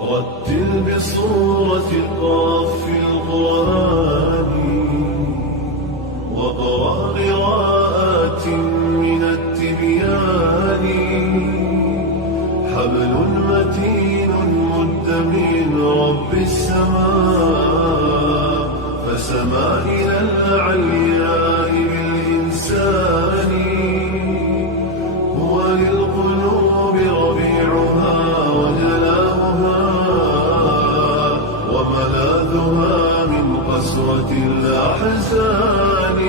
رتل بصورة قاف القرآن واقرأ قراءات من التبيان. حبل متين مد من رب السماء فسما إلى العلياء بالإنسان. هو للقلوب ربيعها وجلاؤها وملاذها من قسوة الأحزان.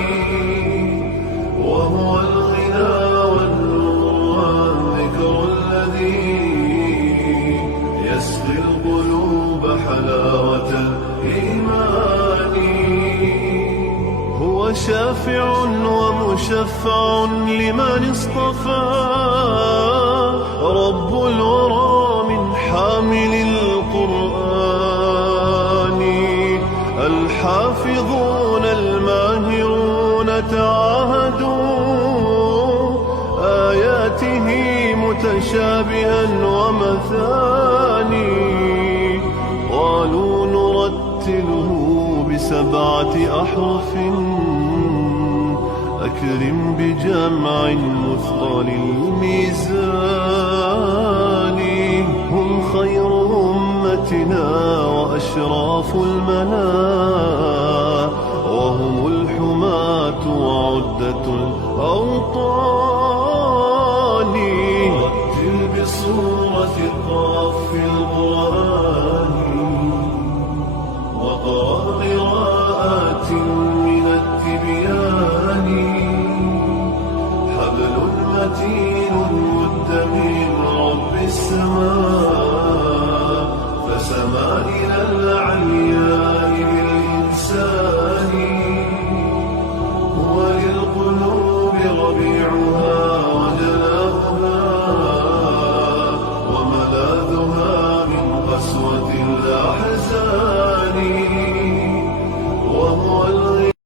وهو الغنى والنور والذكر الذي يسقي القلوب حلاوة الإيمان. هو شافع ومشفع لمن اصطفى رب الورى من حامل القرآن. الحافظون الماهرون تعاهدوا آياته متشابها ومثاني. قالوا نرتله ب7 أحرف أكرم بجمع مثقل الميزان. هم خير أمتنا وأشراف الملا وهم الحماة وعدة الأوطان. رتل بصورة قاف القرآن واقرأ قراءات من التبيان. حبل متين مد من رب السماء فسما إلى العلياء بالإنسان. هو للقلوب ربيعها وجلاؤها وملاذها من قسوة الأحزان.